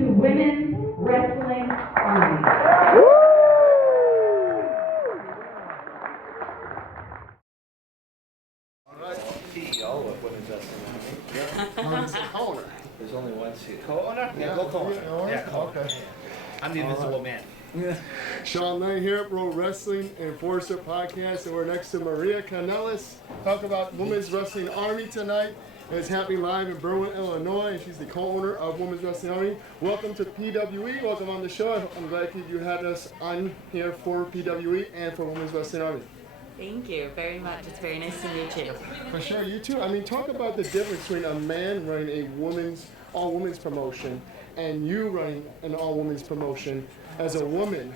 to Women's Wrestling Army. CEO of Women's Wrestling Army. Who's the co-owner? There's only one CEO. Co-owner? Yeah, go co-owner. Yeah, co-owner. Okay. I'm the invisible man. Sean Lane here, Pro Wrestling Enforcer Podcast, and we're next to Maria Kanellis. Talk about Women's Wrestling Army tonight. And it's happening live in Berwyn, Illinois, and she's the co-owner of Women's Wrestling Army. Welcome to PWE. Welcome on the show. I'm glad you had us on here for PWE and for Women's Wrestling Army. Thank you very much. It's very nice to meet you. For sure, you too. I mean, talk about the difference between a man running a all-women's promotion and you running an all-women's promotion as a woman.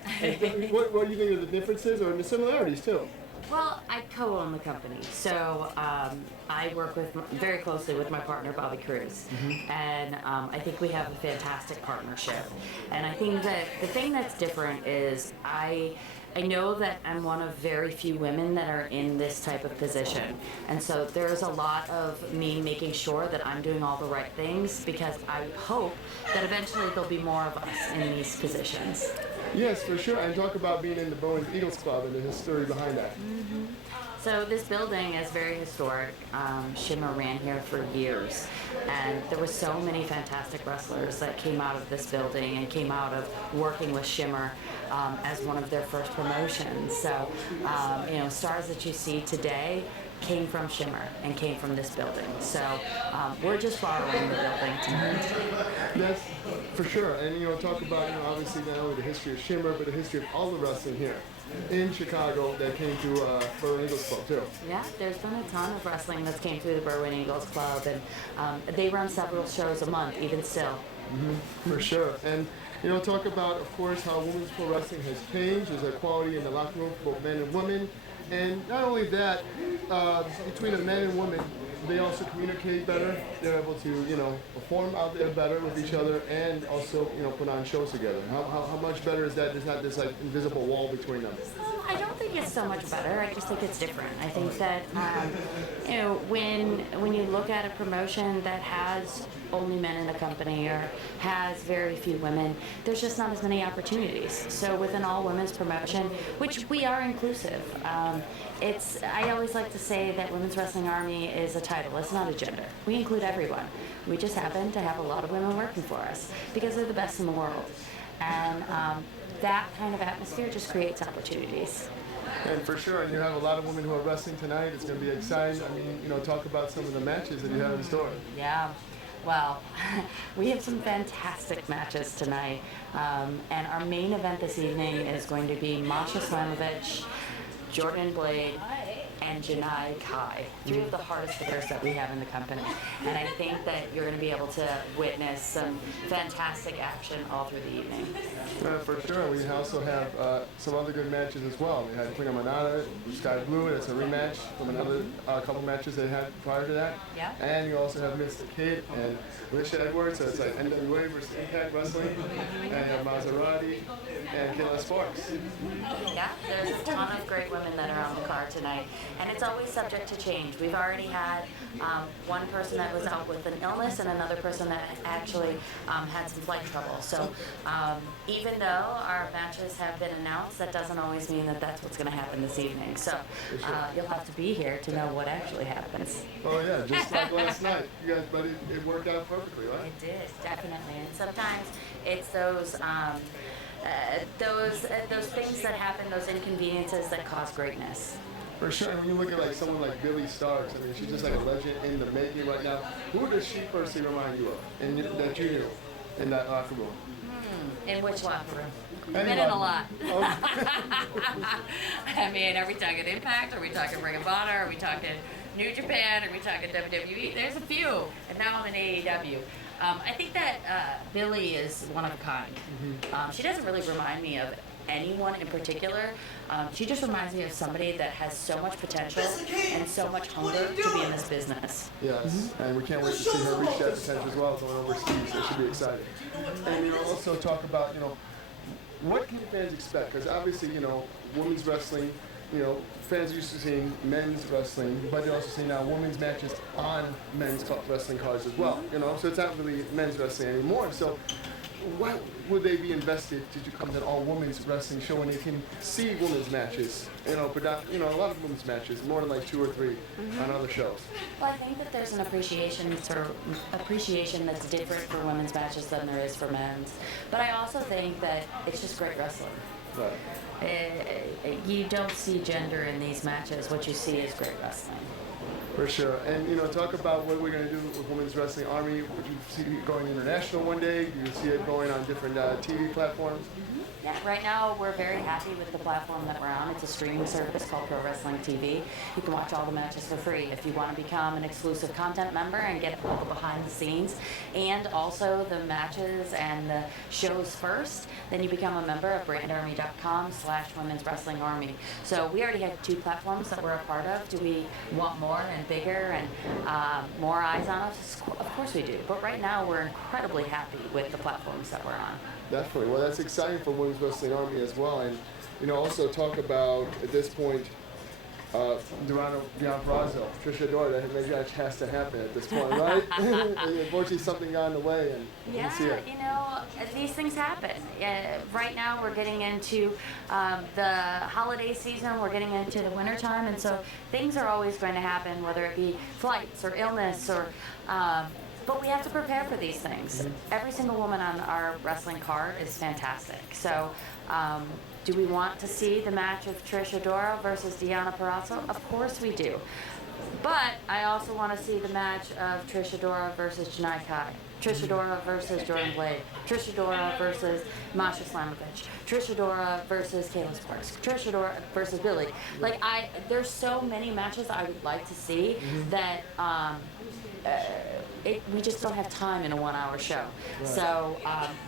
What do you think are the differences or the similarities too? Well, I co-own the company, so I work very closely with my partner, Bobby Cruz, and I think we have a fantastic partnership. And I think that the thing that's different is I know that I'm one of very few women that are in this type of position. And so there's a lot of me making sure that I'm doing all the right things because I hope that eventually there'll be more of us in these positions. Yes, for sure. And talk about being in the Berwyn Eagles Club and the history behind that. So this building is very historic. Shimmer ran here for years, and there were so many fantastic wrestlers that came out of this building and came out of working with Shimmer as one of their first promotions. So, stars that you see today came from Shimmer and came from this building. So we're just borrowing the building tonight. Yes, for sure. And talk about obviously not only the history of Shimmer, but the history of all the wrestling here in Chicago that came through Berwyn Eagles Club too. Yeah, there's been a ton of wrestling that's came through the Berwyn Eagles Club, and they run several shows a month, even still. For sure. And talk about, of course, how women's pro wrestling has changed. There's equality in the locker room for both men and women. And not only that, between the men and women, they also communicate better. They're able to, perform out there better with each other and also, put on shows together. How much better is that? There's not this invisible wall between them. I don't think it's so much better. I just think it's different. I think that, when you look at a promotion that has only men in the company or has very few women, there's just not as many opportunities. So with an all-women's promotion, which we are inclusive, I always like to say that Women's Wrestling Army is a title. It's not a gender. We include everyone. We just happen to have a lot of women working for us because they're the best in the world. And that kind of atmosphere just creates opportunities. And for sure, and you have a lot of women who are wrestling tonight. It's going to be exciting. I mean, talk about some of the matches that you have in store. Yeah. Well, we have some fantastic matches tonight. And our main event this evening is going to be Masha Slamovich, Jordan Blade, and Janai Kai, three of the hardest hitters that we have in the company. And I think that you're going to be able to witness some fantastic action all through the evening. For sure. We also have some other good matches as well. We had Priya Manada, Sky Blue. That's a rematch from another couple matches they had prior to that. Yeah. And you also have Mr. Kid and Alicia Edwards. So it's like NWA versus Impact Wrestling. And you have Maserati and Kayla Sparks. Yeah, there's a ton of great women that are on the card tonight. And it's always subject to change. We've already had one person that was out with an illness and another person that actually had some flight trouble. So even though our matches have been announced, that doesn't always mean that that's what's going to happen this evening. So you'll have to be here to know what actually happens. Oh yeah, just like last night. You guys, buddy, it worked out perfectly, right? It did, definitely. And sometimes it's those things that happen, those inconveniences that cause greatness. For sure. And when you look at someone like Billy Starks, I mean, she's just like a legend in the making right now. Who does she personally remind you of, and that you knew in that locker room? In which locker room? We've Any been in a locker lot. I mean, are we talking Impact? Are we talking Ring of Honor? Are we talking New Japan? Are we talking WWE? There's a few. And now I'm in AEW. I think that Billy is one of a kind. She doesn't really remind me of anyone in particular. She just reminds me of somebody that has so much potential and so much hunger to be in this business. Yes, and we can't wait to see her reach that potential as well going overseas. So it should be exciting. And also talk about what can fans expect? Because obviously women's wrestling, fans are used to seeing men's wrestling, but they're also seeing now women's matches on men's wrestling cards as well. So it's not really men's wrestling anymore. So what would they be invested to come to an all women's wrestling show when they can see women's matches? You know, a lot of women's matches, more than like 2 or 3 on other shows. Well, I think that there's an appreciation that's different for women's matches than there is for men's. But I also think that it's just great wrestling. Right. You don't see gender in these matches. What you see is great wrestling. For sure. And, you know, talk about what we're going to do with Women's Wrestling Army. Would you see it going international one day? Do you see it going on different TV platforms? Yeah, right now we're very happy with the platform that we're on. It's a streaming service called Pro Wrestling TV. You can watch all the matches for free. If you want to become an exclusive content member and get all the behind the scenes and also the matches and the shows first, then you become a member of brandarmy.com/Women's Wrestling Army. So we already have 2 platforms that we're a part of. Do we want more and bigger and more eyes on us? Of course we do. But right now we're incredibly happy with the platforms that we're on. Definitely. Well, that's exciting for Women's Wrestling Army as well. And, you know, also talk about, at this point, Diana Purrazzo, Trish Adora, that match has to happen at this point, right? Unfortunately, something got in the way, and you can see it. You know, these things happen. Right now, we're getting into the holiday season, we're getting into the wintertime, and so things are always going to happen, whether it be flights or illness or but we have to prepare for these things. Every single woman on our wrestling card is fantastic. So, do we want to see the match of Trish Adora versus Diana Purrazzo? Of course we do. But I also want to see the match of Trish Adora versus Janai Kai. Trish Adora versus Jordan Blade. Trish Adora versus Masha Slamovich. Trish Adora versus Kayla Sparks. Trish Adora versus Billy. Like, there's so many matches I would like to see that we just don't have time in a 1-hour show. Right. So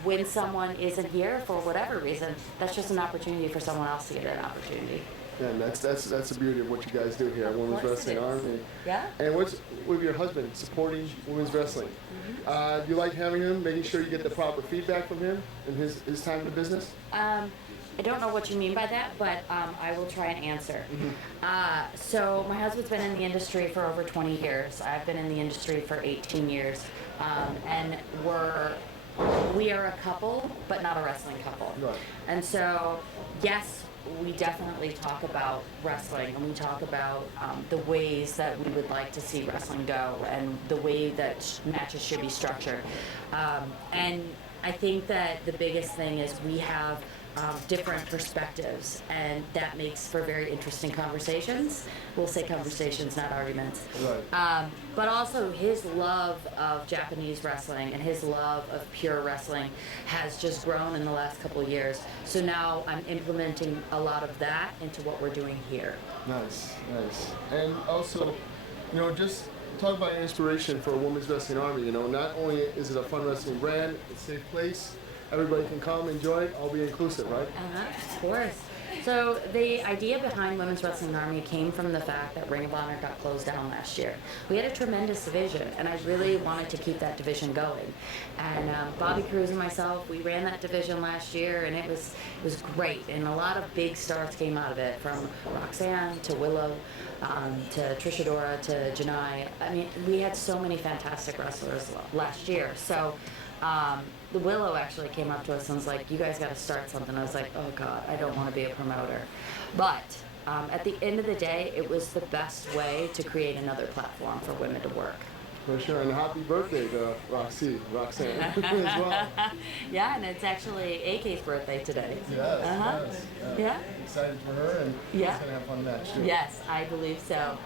when someone isn't here for whatever reason, that's just an opportunity for someone else to get an opportunity. Yeah, and that's the beauty of what you guys do here at Women's Wrestling Army. Yeah. And what's with your husband supporting women's wrestling? Do you like having him, making sure you get the proper feedback from him in his time in the business? I don't know what you mean by that, but I will try and answer. So my husband's been in the industry for over 20 years. I've been in the industry for 18 years. And we are a couple, but not a wrestling couple. Right. And so, yes, we definitely talk about wrestling, and we talk about the ways that we would like to see wrestling go and the way that matches should be structured. And I think that the biggest thing is we have different perspectives, and that makes for very interesting conversations. We'll say conversations, not arguments. Right. But also his love of Japanese wrestling and his love of pure wrestling has just grown in the last couple of years. So now I'm implementing a lot of that into what we're doing here. Nice, nice. And also, you know, just talk about inspiration for a Women's Wrestling Army. You know, not only is it a fun wrestling brand, it's a safe place. Everybody can come, enjoy it, all be inclusive, right? Of course. So the idea behind Women's Wrestling Army came from the fact that Ring of Honor got closed down last year. We had a tremendous division, and I really wanted to keep that division going. And Bobby Cruz and myself, we ran that division last year, and it was great. And a lot of big stars came out of it, from Roxanne to Willow, to Trish Adora to Janai. I mean, we had so many fantastic wrestlers last year. So the Willow actually came up to us and was like, you guys got to start something. I was like, oh God, I don't want to be a promoter. But at the end of the day, it was the best way to create another platform for women to work. For sure, and happy birthday to Roxanne as well. Yeah, and it's actually AK's birthday today. Yes, yes. Yeah. Excited for her, and she's going to have a fun match too. Yes, I believe so.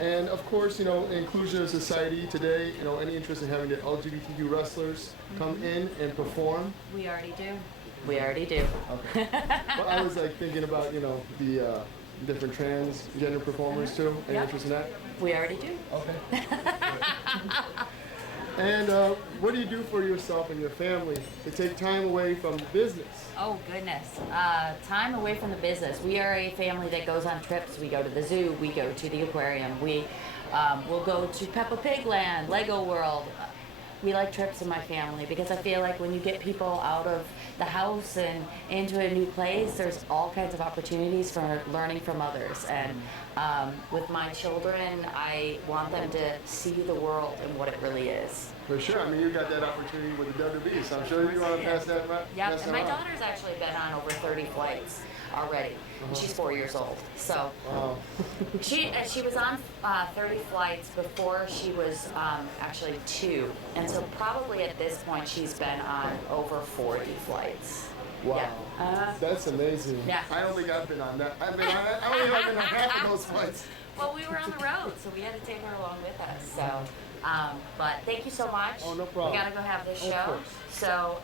And of course, you know, Inclusion of Society today, you know, any interest in having the LGBTQ wrestlers come in and perform? We already do. We already do. Okay. Well, I was like thinking about, you know, the different transgender performers too. Any interest in that? We already do. Okay. And what do you do for yourself and your family to take time away from business? Oh, goodness. Time away from the business. We are a family that goes on trips. We go to the zoo. We go to the aquarium. We will go to Peppa Pig Land, Lego World. we like trips in my family because I feel like when you get people out of the house and into a new place, there's all kinds of opportunities for learning from others. And with my children, I want them to see the world and what it really is. For sure. I mean, you got that opportunity with the WB, so I'm sure you want to pass that. Yep, and my daughter's actually been on over 30 flights already. And she's 4 years old. So she was on 30 flights before she was actually 2. And so probably at this point she's been on over 40 flights. Wow. Yeah. That's amazing. Yeah. I don't think I've been on that. I've been on that. I don't think I've been on half of those flights. Well, we were on the road, so we had to take her along with us. So, but thank you so much. Oh, no problem. We gotta go have this Of show. course. So,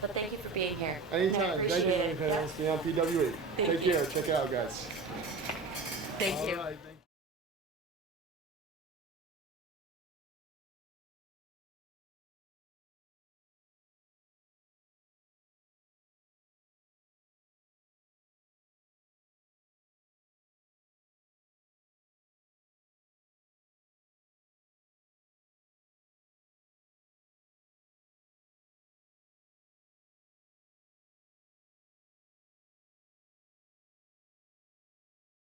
but thank you for being here. Anytime. I Thank you, appreciate it. Kanellis. Be on PWE. Thank Take you. care. Check it out, guys. Thank you. All right, man.